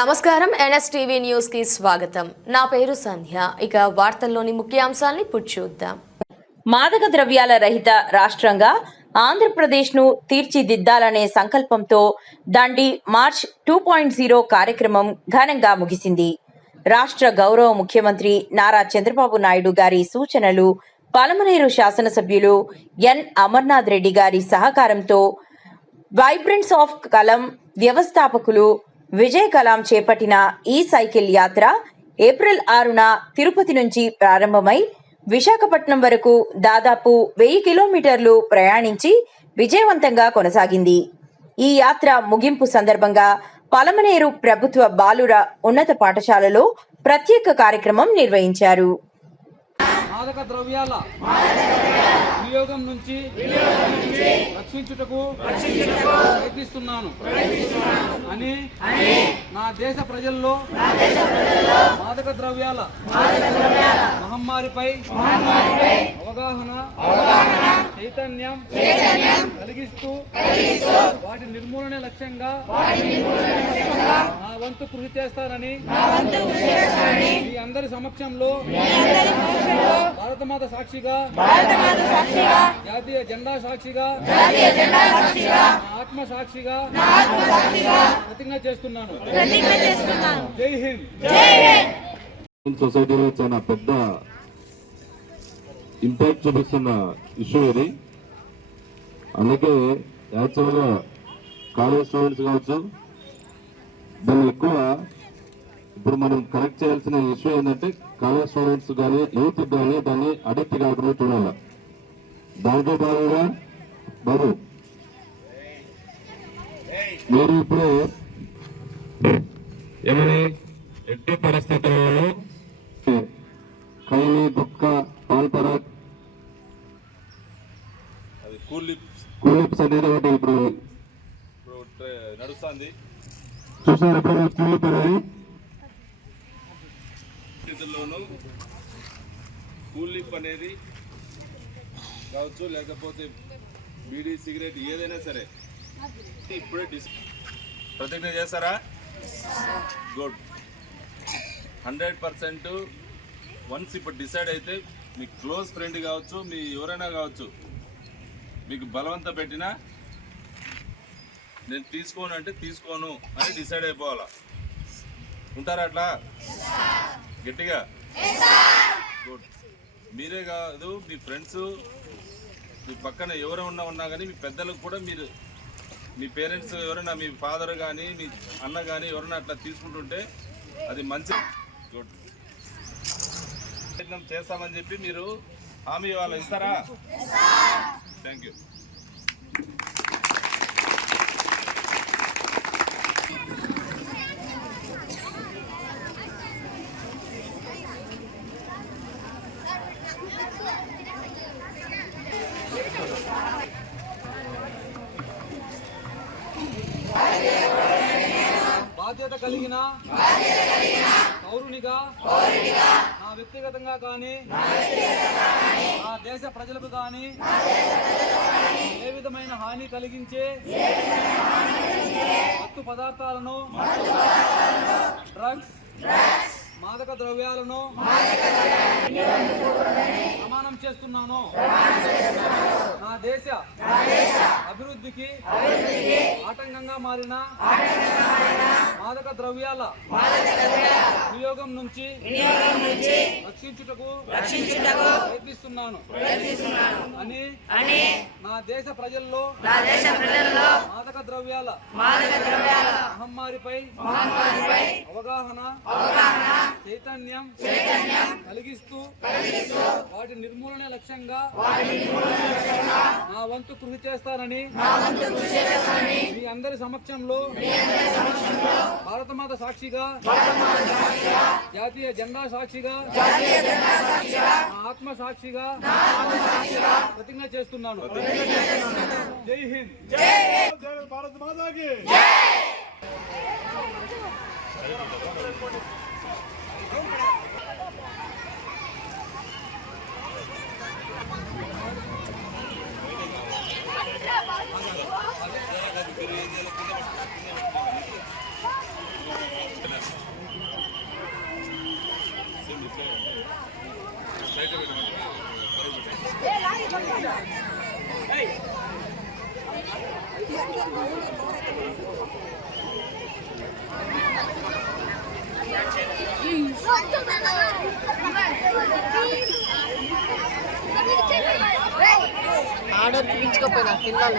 నమస్కారం NSTV news కి స్వాగతం. నా పేరు సంధ్య. ఇక వార్తల్లోని ముఖ్యాంశాలను ఇప్పుడు చూద్దాం. మాదక ద్రవ్యాల రహిత రాష్ట్రంగా ఆంధ్రప్రదేశ్ను తీర్చిదిద్దాలనే సంకల్పంతో దండి మార్చ్ 2.0 కార్యక్రమం ఘనంగా ముగిసింది. రాష్ట్ర గౌరవ ముఖ్యమంత్రి నారా చంద్రబాబు నాయుడు గారి సూచనలు, పలమనేరు శాసనసభ్యులు ఎన్ అమర్నాథ్ రెడ్డి గారి సహకారంతో వైబ్రెంట్స్ ఆఫ్ కలం వ్యవస్థాపకులు విజయ్ కలాం చేపట్టిన ఈ సైకిల్ యాత్ర ఏప్రిల్ 6న తిరుపతి నుంచి ప్రారంభమై విశాఖపట్నం వరకు దాదాపు 1000 కిలోమీటర్లు ప్రయాణించి విజయవంతంగా కొనసాగింది. ఈ యాత్ర ముగింపు సందర్భంగా పలమనేరు ప్రభుత్వ బాలుర ఉన్నత పాఠశాలలో ప్రత్యేక కార్యక్రమం నిర్వహించారు. మాదక ద్రవ్యాల వినియోగం నుంచి రక్షించుటకు ప్రయత్నిస్తున్నాను అని నా దేశ ప్రజల్లో మాదక ద్రవ్యాల మహమ్మారిపై అవగాహన చైతన్యం కలిగిస్తూ వాటి నిర్మూలన లక్ష్యంగా నా వంతు కృషి చేస్తానని మీ అందరి సమక్షంలో భారతమాత సాక్షిగా జాతీయ జెండా సాక్షిగా ఆత్మ సాక్షిగా ప్రతిజ్ఞ చేస్తున్నాను. జై హింద్. సొసైటీలో చాలా పెద్ద ఇంపాక్ట్ చూపిస్తున్న ఇష్యూ ఇది. అందుకే యాక్చువల్గా కాలేజ్ స్టూడెంట్స్ కావచ్చు, దాన్ని ఎక్కువ ఇప్పుడు మనం కరెక్ట్ చేయాల్సిన ఇష్యూ ఏంటంటే కాలేజ్ స్టూడెంట్స్ కానీ యూత్ కానీ దాన్ని అడిక్ట్ కాకుండా చూడాలి. దాంట్లో భాగంగా బాబు మీరు ఇప్పుడు ఏమని ఎట్టి పరిస్థితుల్లో కైలి దుక్క పాల్పరాక్ కూలిప్స్ అనేది ఒకటి ఇప్పుడు నడుస్తుంది. చూసారు ఎప్పుడు కూలిప్ అనేది కూలిప్ అనేది కావచ్చు, లేకపోతే బీడీ సిగరెట్ ఏదైనా సరే ఇప్పుడే ప్రతిజ్ఞ చేస్తారా? గుడ్. 100% వన్స్ ఇప్పుడు డిసైడ్ అయితే మీ క్లోజ్ ఫ్రెండ్ కావచ్చు, మీ ఎవరైనా కావచ్చు, మీకు బలవంత పెట్టినా నేను తీసుకోను అంటే తీసుకోను అని డిసైడ్ అయిపోవాలా. ఉంటారా అట్లా గట్టిగా? గుడ్. మీరే కాదు, మీ ఫ్రెండ్స్, మీ పక్కన ఎవరైనా ఉన్నా కానీ మీ పెద్దలకు కూడా మీరు, మీ పేరెంట్స్ ఎవరైనా, మీ ఫాదర్ కానీ మీ అన్న కానీ ఎవరైనా అట్లా తీసుకుంటుంటే అది మంచి. గుడ్. ప్రయత్నం చేస్తామని చెప్పి మీరు హామీ వాళ్ళు ఇస్తారా? Thank you. బాధ్యత కలిగిన పౌరునిగా నా వ్యక్తిగతంగా కానీ నా దేశ ప్రజలకు కానీ ఏ విధమైన హాని కలిగించే మత్తు పదార్థాలను, డ్రగ్స్, మాదక ద్రవ్యాలను ప్రమాణం చేస్తున్నాను. నా దేశ అభివృద్ధికి ఆటంకంగా మారిన మాదక ద్రవ్యాల వినియోగం నుంచి రక్షించుటకు ప్రయత్నిస్తున్నాను అని నా దేశ ప్రజల్లో మాదక ద్రవ్యాల మహమ్మారిపై అవగాహన చైతన్యం కలిగిస్తూ వాటి నిర్మూలన లక్ష్యంగా నా వంతు కృషి చేస్తానని మీ అందరి సమక్షంలో భారతమాత సాక్షిగా జాతీయ జెండా సాక్షిగా ఆత్మ సాక్షిగా ప్రతిజ్ఞ చేస్తున్నాను. జై హింద్. భారత మాతాకి. మీరు ఏం చేయాలి? ఆర్డర్ పిలుచుకోపోయినా పిల్లలు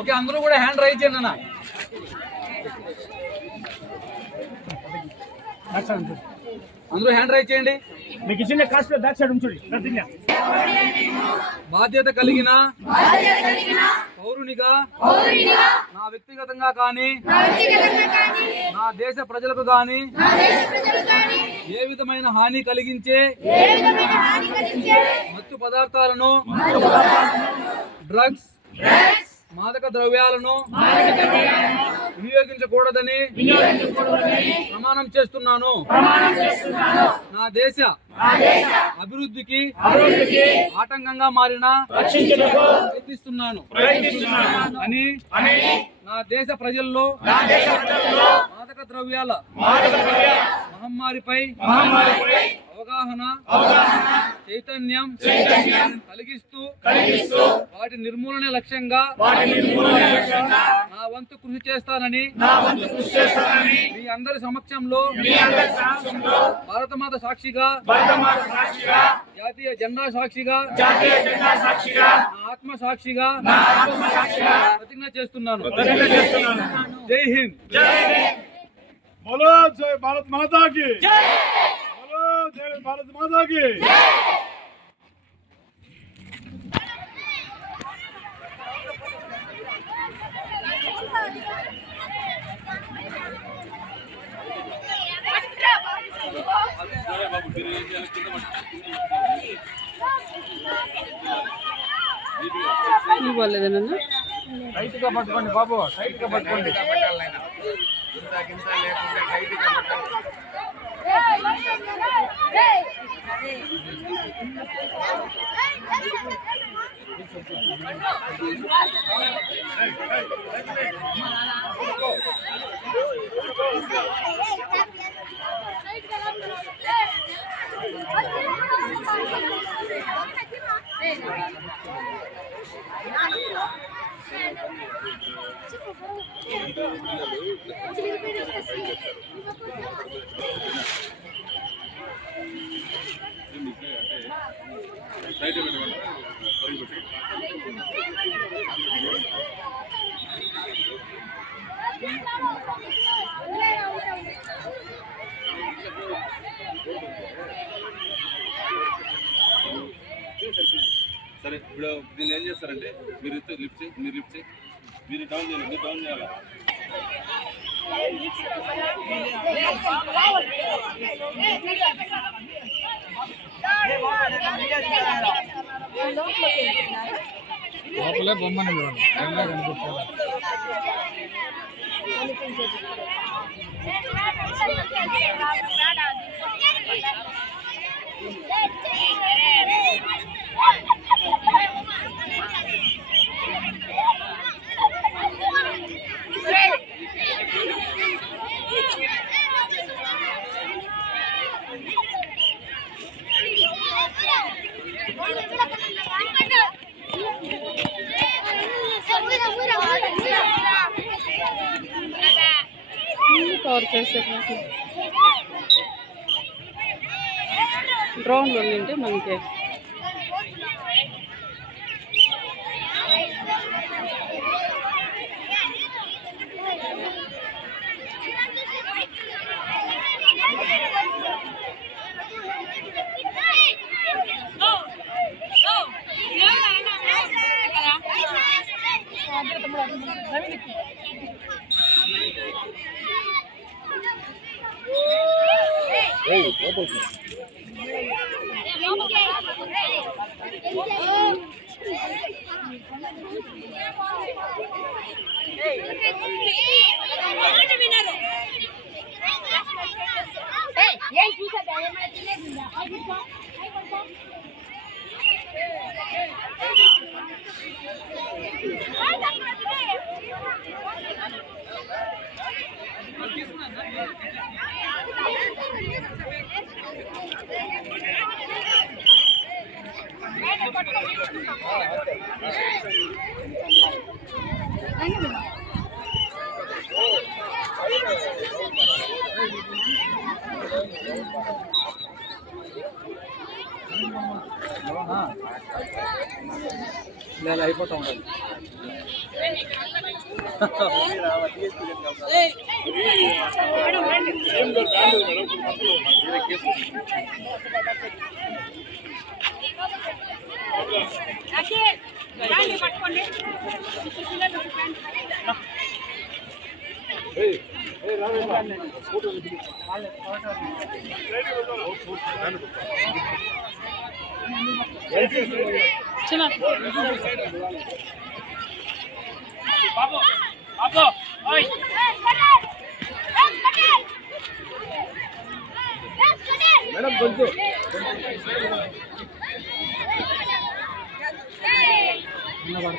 ఓకే, అందరూ కూడా హ్యాండ్ రైజ్ చేయండి అన్న. అందరూ హ్యాండ్ రైజ్ చేయండి. మీకు ఇచ్చిన కాస్ట్ బ్యాక్ సైడ్ ఉంచుడి. బాధ్యత కలిగిన పౌరునిగా నా వ్యక్తిగతంగా కానీ నా దేశ ప్రజలకు కానీ ఏ విధమైన హాని కలిగించే మత్తు పదార్థాలను, డ్రగ్స్, మాదక ద్రవ్యాలను వినియోగించకూడదని ప్రమాణం చేస్తున్నాను. నా దేశ అభివృద్ధికి ఆటంకంగా మారిన ప్రయత్నిస్తున్నాను అని నా దేశ ప్రజల్లో మాదక ద్రవ్యాల మహమ్మారిపై అవగాహన చైతన్యం కలిగిస్తూ వాటి నిర్మూలన లక్ష్యంగా నా వంతు కృషి చేస్తానని మీ అందరి సమక్షంలో భారతమాత సాక్షిగా, జాతీయ జెండా సాక్షిగా, నా ఆత్మ సాక్షిగా ప్రతిజ్ఞ చేస్తున్నాను. జై హింద్. बोलो जय भारत माता की, बोलो जय भारत माता की. ఇవ్వలేదన్నా. టైట్ గా పట్టుకోండి బాబు, టైట్ గా పట్టుకోండి. సరే, ఇప్పుడు దీన్ని ఏం చేస్తారంటే మీరు లిఫ్ట్ చేయి, మీరు డౌన్ చేయాలి, మీరు డౌన్ చేయాలి. లోపలే బొమ్మని చూడండి. కవర్ చేసే డ్రోన్లు ఉంటే మనకి ఇలా అయిపోతా ఉండాలి. మేడం కొంచెం